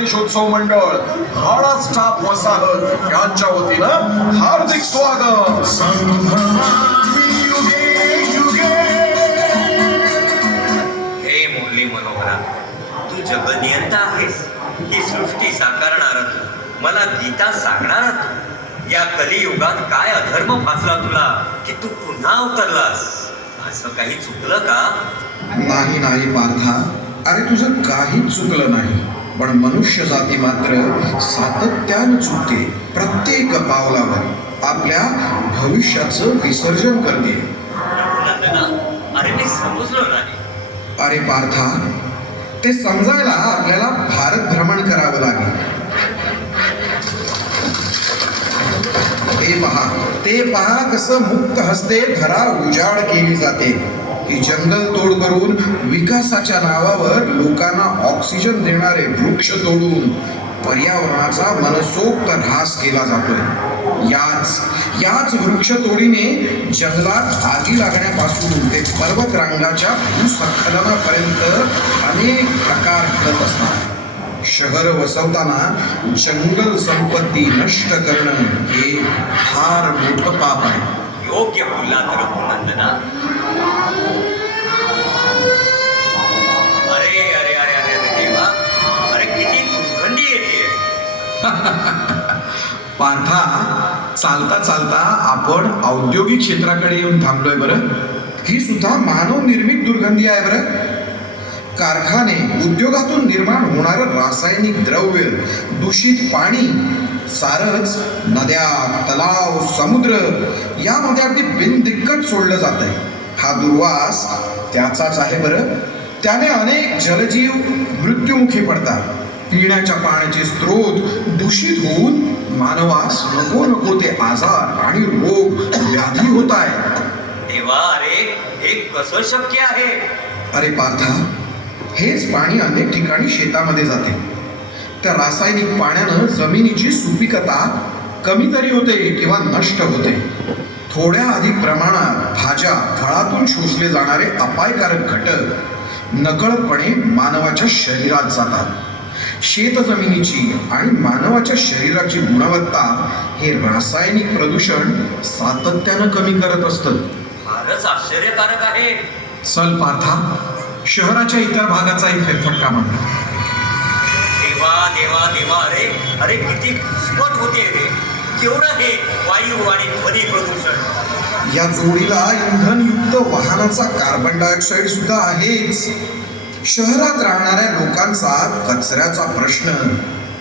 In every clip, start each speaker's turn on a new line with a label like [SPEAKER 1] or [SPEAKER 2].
[SPEAKER 1] गणेशोत्सव मंडळ हाडा स्टाफ वसाहत यांच्या वतीनं हार्दिक स्वागत.
[SPEAKER 2] हे मुरली मनोहरा तू जगनियंता आहेस. ही सृष्टी साकारणार तू. मला गीता सांगणार तू. या कलियुगात काय अधर्म फासला तुला की तू पुन्हा उतरलास? असं काही चुकलं का?
[SPEAKER 3] नाही नाही पार्था. अरे तुझं काहीच चुकलं नाही. पण मनुष्य जाती मात्र सातत्यानं चुकते प्रत्येक पावलावर. आपल्या भविष्याचं विसर्जन करते.
[SPEAKER 2] अरे
[SPEAKER 3] अरे पार्था ते समजायला आपल्याला भारत भ्रमण करावं लागेल. ते पहा ते पहा कसं मुक्त हस्ते धरा उजाड केली जाते. की जंगल तोड करून विकासाच्या नावावर लोकांना ऑक्सिजन देणारे वृक्ष तोडून पर्यावरणाचा मनसोक्त ऱ्हास केला जातोय. याच याच वृक्षतोडीने जंगलात आगी लागण्यापासून ते पर्वत रांगाच्या भूस्खलनापर्यंत अनेक प्रकार घडत असतात. शहर वसवताना जंगल संपत्ती नष्ट करणं हे फार मोठं पाप आहे.
[SPEAKER 2] योग्य बोललात रघुनंदना अरे अरे अरे अरे अरे देवा. अरे किती दुर्गंधी येते
[SPEAKER 3] पार्था चालता चालता आपण औद्योगिक क्षेत्राकडे येऊन थांबलोय बरं. ही सुद्धा मानव निर्मित दुर्गंधी आहे बरं. कारखाने उद्योगातून निर्माण होणारं रासायनिक द्रव्य दूषित पाणी सारच नद्या तलाव समुद्र यामध्ये अगदी बिनदिक्कत सोडलं जात आहे हा दुर्वास त्याचाच आहे बरं. त्याने अनेक जलजीव मृत्युमुखी पडतात. पिण्याच्या पाण्याचे स्रोत दूषित होऊन मानवास नको नको ते आजार आणि रोग व्याधी होत आहे
[SPEAKER 2] देवा अरे हे कसं शक्य आहे?
[SPEAKER 3] अरे पार्था हेच पाणी अनेक ठिकाणी शेतामध्ये जाते. त्या रासायनिक पाण्यानं जमिनीची सुपीकता कमी तरी होते किंवा नष्ट होते. थोड्या अधिक प्रमाणात भाज्या फळातून शोषले जाणारे अपायकारक घटक नकळतपणे मानवाच्या शरीरात जातात. शेतजमिनीची आणि मानवाच्या शरीराची गुणवत्ता हे रासायनिक प्रदूषण सातत्यानं कमी करत असतं.
[SPEAKER 2] फारच आश्चर्यकारक आहे.
[SPEAKER 3] चल पार्था शहराच्या इतर भागाचाही फेरफटका मांड.
[SPEAKER 2] देवा देवा देवा अरे अरे किती घुसमट होते रे. केवढं हे वायू आणि ध्वनी प्रदूषण.
[SPEAKER 3] या जोडीला इंधनयुक्त वाहनाचा कार्बन डायऑक्साईड सुद्धा आहेच. शहरात राहणाऱ्या लोकांचा कचऱ्याचा प्रश्न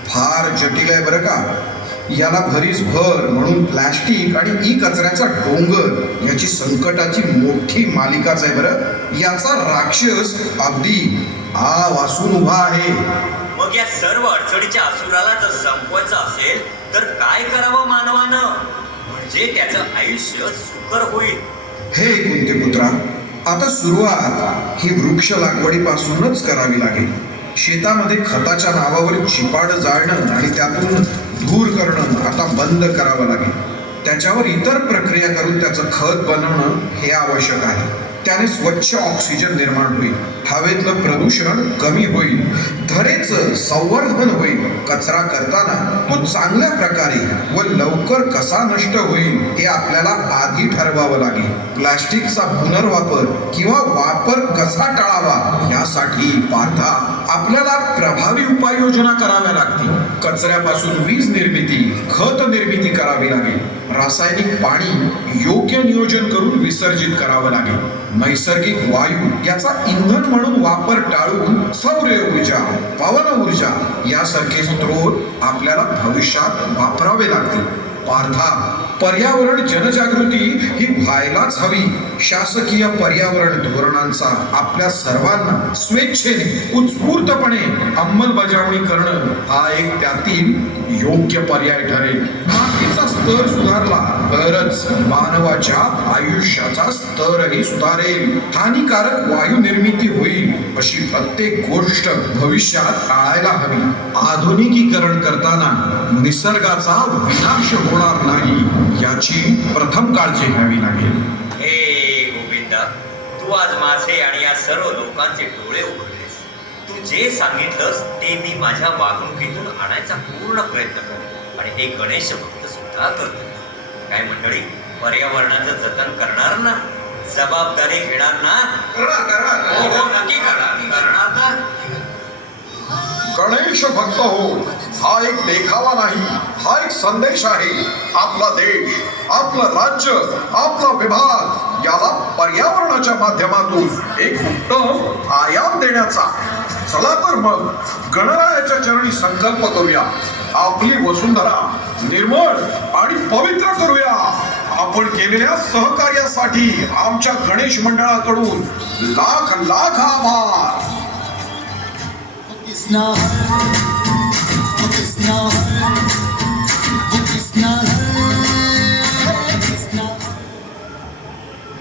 [SPEAKER 3] फार जटिल आहे बरं का. याला भरीस भर म्हणून प्लॅस्टिक आणि ई कचऱ्याचा डोंगर याची संकटाची मोठी मालिकाच आहे बरं. याचा राक्षस अगदी आ वासून उभा आहे.
[SPEAKER 2] मग या सर्व अडचणीच्या असुराला जर संपवायचं असेल तर काय करावं मानवानं? म्हणजे त्याचं आयुष्य सुकर होईल.
[SPEAKER 3] हे कुंती पुत्रा आता सुरुवात. ही वृक्ष लागवडीपासूनच करावी लागेल. शेतामध्ये खताच्या नावावर चिपाड जाळणं आणि त्यातून धूर करणं आता बंद करावं लागेल. त्याच्यावर इतर प्रक्रिया करून त्याचं खत बनवणं हे आवश्यक आहे. त्याने स्वच्छ ऑक्सिजन निर्माण होईल. हवेतलं प्रदूषण कमी होईल. धरेचं संवर्धन होईल. कचरा करताना तो चांगल्या प्रकारे व लवकर कसा नष्ट होईल हे आपल्याला आधी ठरवावं लागेल. प्लास्टिकचा पुनर्वापर किंवा वापर कसा टाळावा यासाठी पार्था आपल्याला प्रभावी उपाययोजना कराव्या लागतील. कचऱ्यापासून वीज निर्मिती खत रासायनिक पाणी योग्य नियोजन करून विसर्जित करावं लागेल. नैसर्गिक वायू याचा इंधन म्हणून वापर टाळून सौर ऊर्जा पवन ऊर्जा यासारखे स्रोत आपल्याला भविष्यात वापरावे लागतील. पार्था. पर्यावरण जनजागृती ही व्हायलाच हवी. शासकीय पर्यावरण धोरणांचा आपल्या सर्वांना स्वेच्छेने उत्स्फूर्तपणे अंमलबजावणी करणं हा एक त्यातील योग्य पर्याय ठरेल. मातीचा स्तर सुधारला तरच मानवाच्या आयुष्याचा स्तरही सुधारेल. हानिकारक वायू निर्मिती होईल अशी प्रत्येक गोष्ट भविष्यात टाळायला हवी. आधुनिकीकरण करताना निसर्गाचा विनाश होणार नाही याची प्रथम काळजी घ्यावी लागेल.
[SPEAKER 2] हे गोविंदा तू आज माझे आणि या सर्व लोकांचे डोळे उघडलेस. तू जे सांगितलंस ते मी माझ्या वागणुकीतून आणायचा पूर्ण प्रयत्न करतो आणि हे गणेश भक्त सुद्धा करतो काय मंडळी पर्यावरणाचं जतन करणार ना? जबाबदारी घेणार ना? हो हो नक्की करणार.
[SPEAKER 3] गणेश भक्त हो. हा एक देखावा नाही. हा एक संदेश आहे. आपला देश आपलं राज्य आपला विभाग याला पर्यावरणाच्या माध्यमातून एक उत्तम आयाम देण्याचा. चला तर मग गणरायाच्या चरणी संकल्प करूया. आपली वसुंधरा निर्मळ आणि पवित्र करूया. आपण केलेल्या सहकार्यासाठी आमच्या गणेश मंडळाकडून लाख लाख आभार.
[SPEAKER 4] किसना है वो